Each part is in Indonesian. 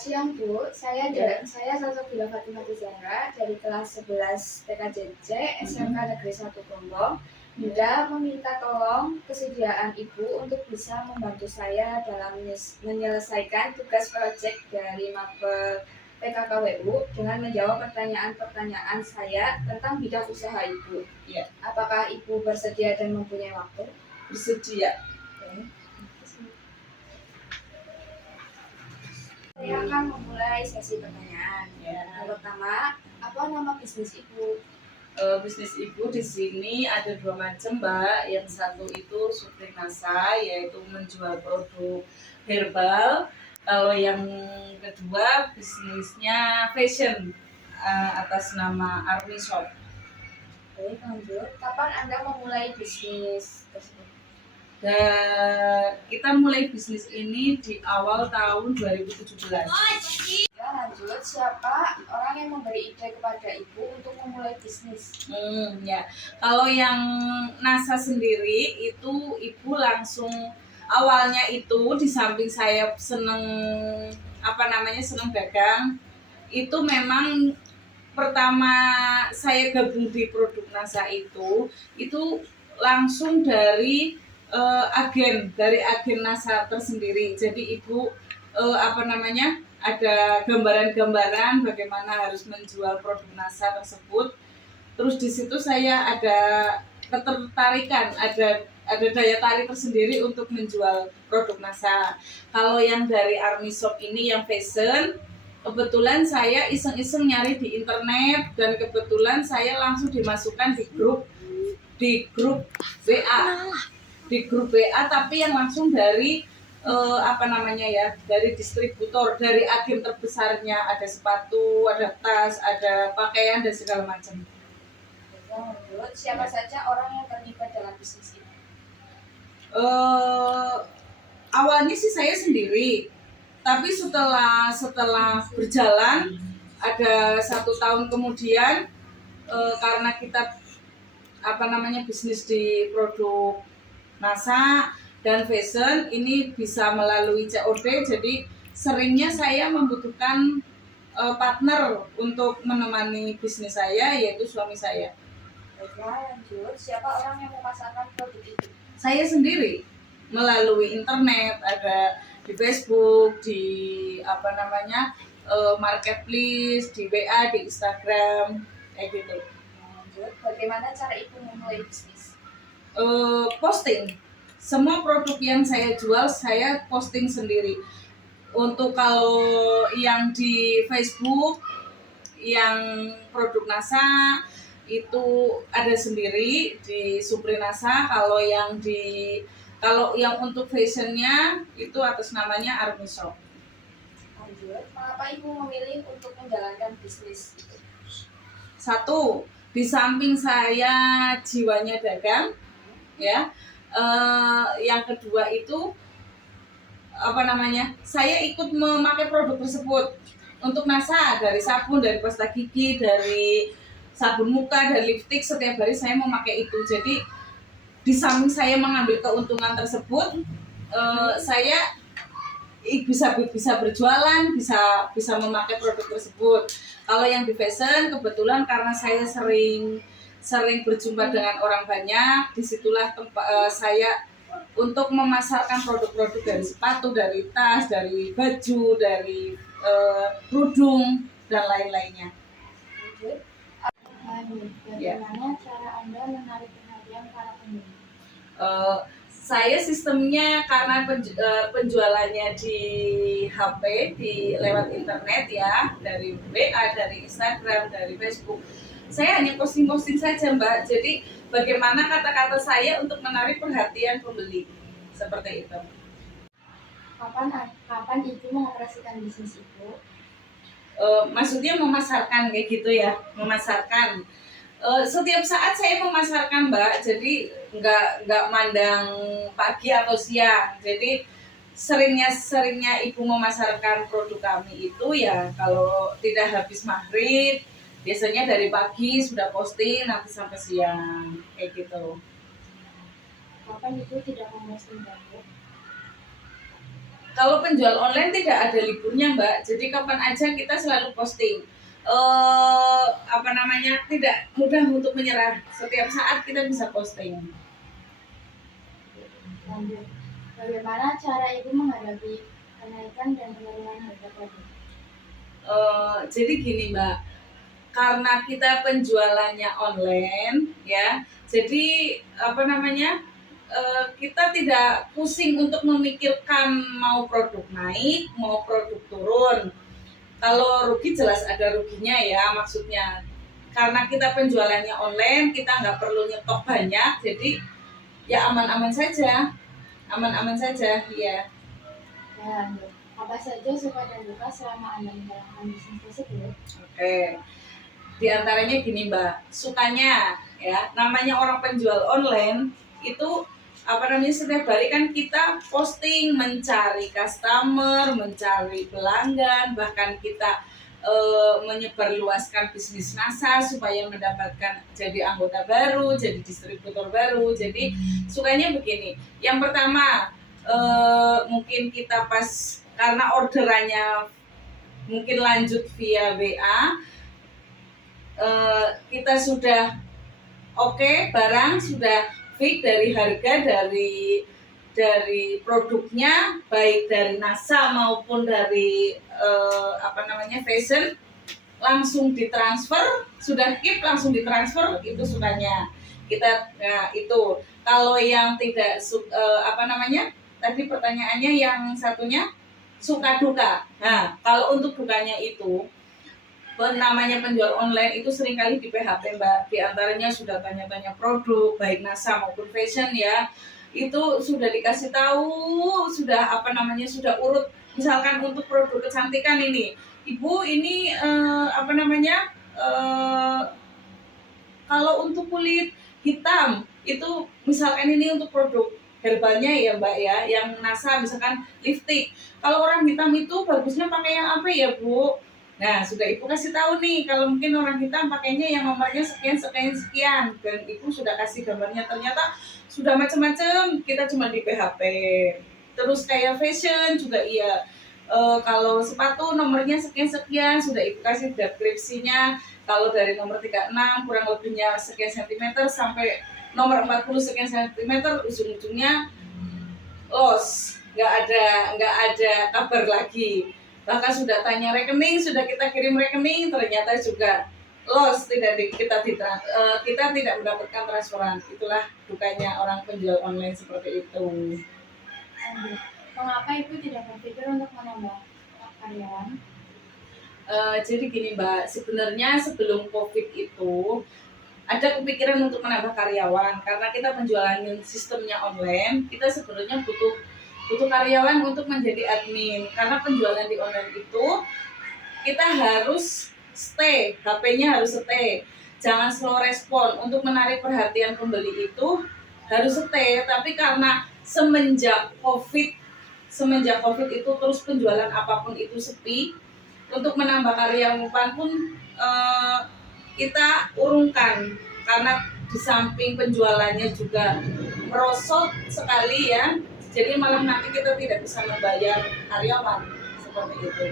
siang Bu, saya Sosok Bila Fatimah Zahra dari kelas 11 TKJJ SMK Negeri 1 Gombong. Yuda meminta tolong kesediaan Ibu untuk bisa membantu saya dalam menyelesaikan tugas proyek dari mapel PKKWU dengan menjawab pertanyaan-pertanyaan saya tentang bidang usaha Ibu. Ya. Apakah Ibu bersedia dan mempunyai waktu? Bersedia. Oke. Saya akan memulai sesi pertanyaan. Ya. Yang pertama, apa nama bisnis Ibu? Bisnis Ibu di sini ada 2 macam, Mbak. Yang satu itu Suprinasa, yaitu menjual produk herbal. Kalau yang kedua bisnisnya fashion atas nama Army Shop. Oke, lanjut. Kapan Anda memulai bisnis tersebut? Kita mulai bisnis ini di awal tahun 2017. Ya, lanjut. Siapa orang yang memberi ide kepada Ibu untuk memulai bisnis? Ya. Kalau yang NASA sendiri itu Ibu langsung awalnya itu di samping saya seneng seneng dagang, itu memang pertama saya gabung di produk NASA itu langsung dari agen NASA tersendiri. Jadi Ibu ada gambaran-gambaran bagaimana harus menjual produk NASA tersebut. Terus di situ saya ada ketertarikan, ada daya tarik tersendiri untuk menjual produk NASA. Kalau yang dari Army Shop ini yang fashion, kebetulan saya iseng-iseng nyari di internet dan kebetulan saya langsung dimasukkan di grup WA. Di grup WA tapi yang langsung dari dari distributor, dari agen terbesarnya, ada sepatu, ada tas, ada pakaian dan segala macam. Menurut siapa saja orang yang terlibat dalam bisnis ini? Awalnya sih saya sendiri, tapi setelah berjalan ada 1 tahun kemudian karena kita bisnis di produk NASA dan fashion ini bisa melalui COD, jadi seringnya saya membutuhkan partner untuk menemani bisnis saya, yaitu suami saya. Baiklah, lanjut. Siapa orang yang memasarkan produk itu? Saya sendiri melalui internet, ada di Facebook, di marketplace, di WA, di Instagram, kayak gitu. Lanjut. Bagaimana cara Ibu memulai bisnis? Posting. Semua produk yang saya jual saya posting sendiri. Untuk kalau yang di Facebook, yang produk NASA itu ada sendiri di Suprinasa. Kalau yang untuk fashionnya itu atas namanya Army Shop. Lanjut. Mengapa Ibu memilih untuk menjalankan bisnis itu? 1, di samping saya jiwanya dagang, ya. Yang kedua itu saya ikut memakai produk tersebut untuk NASA, dari sabun, dari pasta gigi, dari sabun muka, dari lipstik, setiap hari saya memakai itu. Jadi di samping saya mengambil keuntungan tersebut, saya bisa berjualan, bisa memakai produk tersebut. Kalau yang di fashion kebetulan karena saya sering berjumpa dengan orang banyak, disitulah saya untuk memasarkan produk-produk dari sepatu, dari tas, dari baju, dari kerudung dan lain-lainnya. Bagaimana cara Anda menarik perhatian para pembeli? Saya sistemnya karena penjualannya di HP, lewat internet ya, dari WA, dari Instagram, dari Facebook. Saya hanya posting-posting saja, Mbak. Jadi bagaimana kata-kata saya untuk menarik perhatian pembeli, seperti itu. Kapan Ibu mengoperasikan bisnis Ibu? Maksudnya memasarkan kayak gitu ya, memasarkan. Setiap saat saya memasarkan, Mbak. Jadi nggak mandang pagi atau siang. Jadi seringnya Ibu memasarkan produk kami itu ya kalau tidak habis maghrib, biasanya dari pagi sudah posting nanti sampai siang kayak gitu. Kapan Ibu tidak memposting produk? Kalau penjual online tidak ada liburnya Mbak, jadi kapan aja kita selalu posting. Tidak mudah untuk menyerah. Setiap saat kita bisa posting. Lanjut, bagaimana cara Ibu menghadapi kenaikan dan penurunan harga produk? Jadi gini Mbak, karena kita penjualannya online ya, jadi kita tidak pusing untuk memikirkan mau produk naik mau produk turun. Kalau rugi jelas ada ruginya ya, maksudnya karena kita penjualannya online kita nggak perlu nyetok banyak, jadi ya aman-aman saja, aman-aman saja ya. Lanjut, apa saja suka dan duka selama Anda menjalankan bisnis tersebut? Oke, di antaranya gini Mbak, sukanya ya, namanya orang penjual online itu setiap hari kan kita posting mencari customer, mencari pelanggan, bahkan kita menyebarluaskan bisnis NASA supaya mendapatkan jadi anggota baru, jadi distributor baru. Jadi sukanya begini. Yang pertama mungkin kita pas karena orderannya mungkin lanjut via WA, kita sudah oke, barang sudah fix dari harga, dari produknya, baik dari NASA maupun dari fashion, langsung ditransfer, sudah keep langsung ditransfer, itu sukanya kita. Nah itu kalau yang tidak tadi pertanyaannya yang satunya suka duka. Nah kalau untuk dukanya itu, namanya penjual online itu seringkali di PHP Mbak, di antaranya sudah tanya-tanya produk baik NASA maupun fashion ya, itu sudah dikasih tahu, sudah sudah urut. Misalkan untuk produk kecantikan ini, Ibu ini kalau untuk kulit hitam itu misalkan ini untuk produk herbalnya ya Mbak ya, yang NASA misalkan lipstick. Kalau orang hitam itu bagusnya pakai yang apa ya Bu? Nah, sudah Ibu kasih tahu nih, kalau mungkin orang hitam pakainya yang nomornya sekian, sekian, sekian. Dan Ibu sudah kasih gambarnya, ternyata sudah macam-macam, kita cuma di PHP. Terus kayak fashion juga iya. Kalau sepatu nomornya sekian-sekian, sudah Ibu kasih deskripsinya. Kalau dari nomor 36, kurang lebihnya sekian sentimeter, sampai nomor 40 sekian sentimeter, ujung-ujungnya loss. Nggak ada kabar lagi. Bahkan sudah tanya rekening, sudah kita kirim rekening, ternyata juga loss, kita tidak mendapatkan transferan. Itulah dukanya orang penjual online seperti itu. Mengapa Ibu tidak berpikir untuk menambah karyawan? Jadi gini Mbak, sebenarnya sebelum COVID itu ada kepikiran untuk menambah karyawan, karena kita penjualan sistemnya online, kita sebenarnya butuh karyawan untuk menjadi admin. Karena penjualan di online itu kita harus stay, HP-nya harus stay, jangan slow respon. Untuk menarik perhatian pembeli itu harus stay. Tapi karena semenjak COVID itu terus penjualan apapun itu sepi, untuk menambah karyawan pun kita urungkan, karena di samping penjualannya juga merosot sekali ya, jadi malah nanti kita tidak bisa membayar karyawan seperti itu.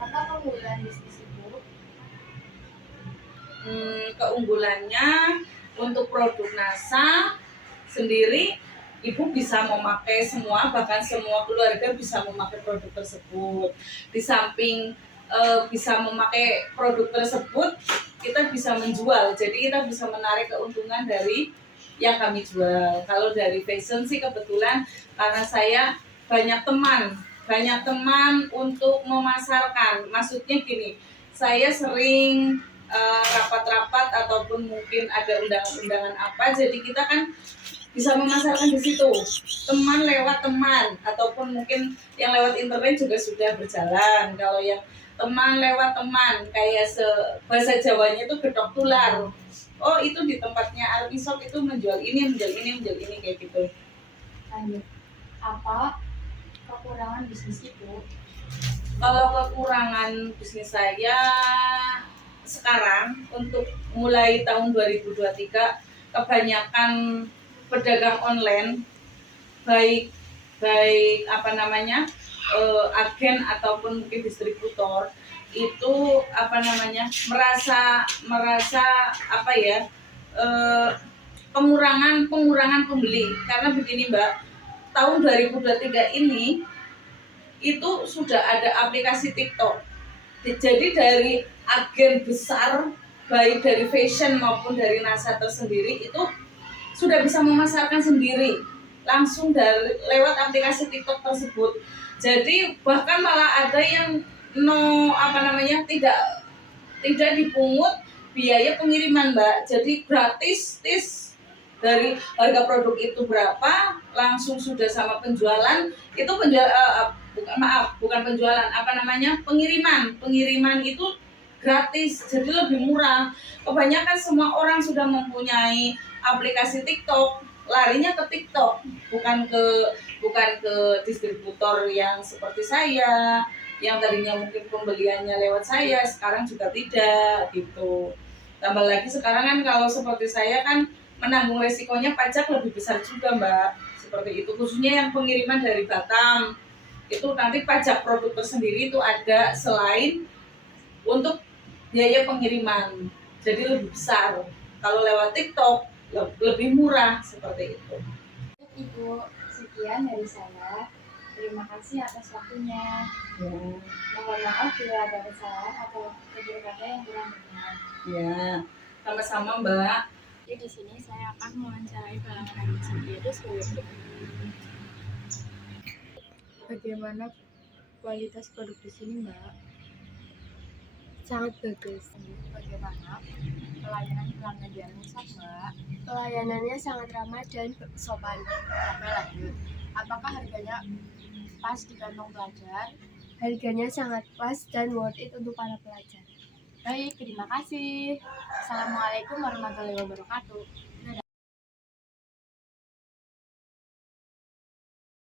Apa keunggulan bisnis Ibu? Keunggulannya untuk produk NASA sendiri, Ibu bisa memakai semua, bahkan semua keluarga bisa memakai produk tersebut. Di samping bisa memakai produk tersebut, kita bisa menjual, jadi kita bisa menarik keuntungan dari yang kami jual. Kalau dari fashion sih kebetulan karena saya banyak teman untuk memasarkan. Maksudnya gini, saya sering rapat-rapat ataupun mungkin ada undangan-undangan apa, jadi kita kan bisa memasarkan di situ. Teman lewat teman, ataupun mungkin yang lewat internet juga sudah berjalan. Kalau yang teman lewat teman, kayak bahasa Jawanya itu gedok tular. Oh itu di tempatnya Armisop itu menjual ini kayak gitu. Lanjut, apa kekurangan bisnis Ibu? Kalau kekurangan bisnis saya sekarang untuk mulai tahun 2023, kebanyakan pedagang online baik baik apa namanya agen ataupun mungkin distributor itu apa namanya merasa apa ya pengurangan pembeli. Karena begini Mbak, tahun 2023 ini itu sudah ada aplikasi TikTok. Jadi dari agen besar baik dari fashion maupun dari NASA tersendiri itu sudah bisa memasarkan sendiri langsung dari lewat aplikasi TikTok tersebut. Jadi bahkan malah ada yang tidak dipungut biaya pengiriman Mbak. Jadi gratis dari harga produk itu berapa langsung sudah sama penjualan itu bukan penjualan pengiriman itu gratis, jadi lebih murah. Kebanyakan semua orang sudah mempunyai aplikasi TikTok, larinya ke TikTok, bukan ke distributor yang seperti saya yang tadinya mungkin pembeliannya lewat saya, sekarang juga tidak gitu. Tambah lagi sekarang kan kalau seperti saya kan menanggung resikonya pajak lebih besar juga Mbak, seperti itu. Khususnya yang pengiriman dari Batam itu nanti pajak produk tersendiri itu ada selain untuk biaya pengiriman, jadi lebih besar. Kalau lewat TikTok lebih murah seperti itu. Ibu, sekian dari saya. Terima kasih atas waktunya. Ya, Mohon maaf bila ada kesalahan atau tutur kata yang kurang berkenan. ya, sama-sama Mbak. Jadi di sini saya akan mewawancarai pelanggan Anda yaitu sebagai bagaimana kualitas produk di sini, Mbak? Sangat bagus. Bagaimana pelayanan pelanggan di Anusap, Mbak? Pelayanannya sangat ramah dan sopan. Oke, lanjut. Apakah harganya pas di kantong pelajar? Harganya sangat pas dan worth it untuk para pelajar. Baik, terima kasih. Assalamualaikum warahmatullahi wabarakatuh.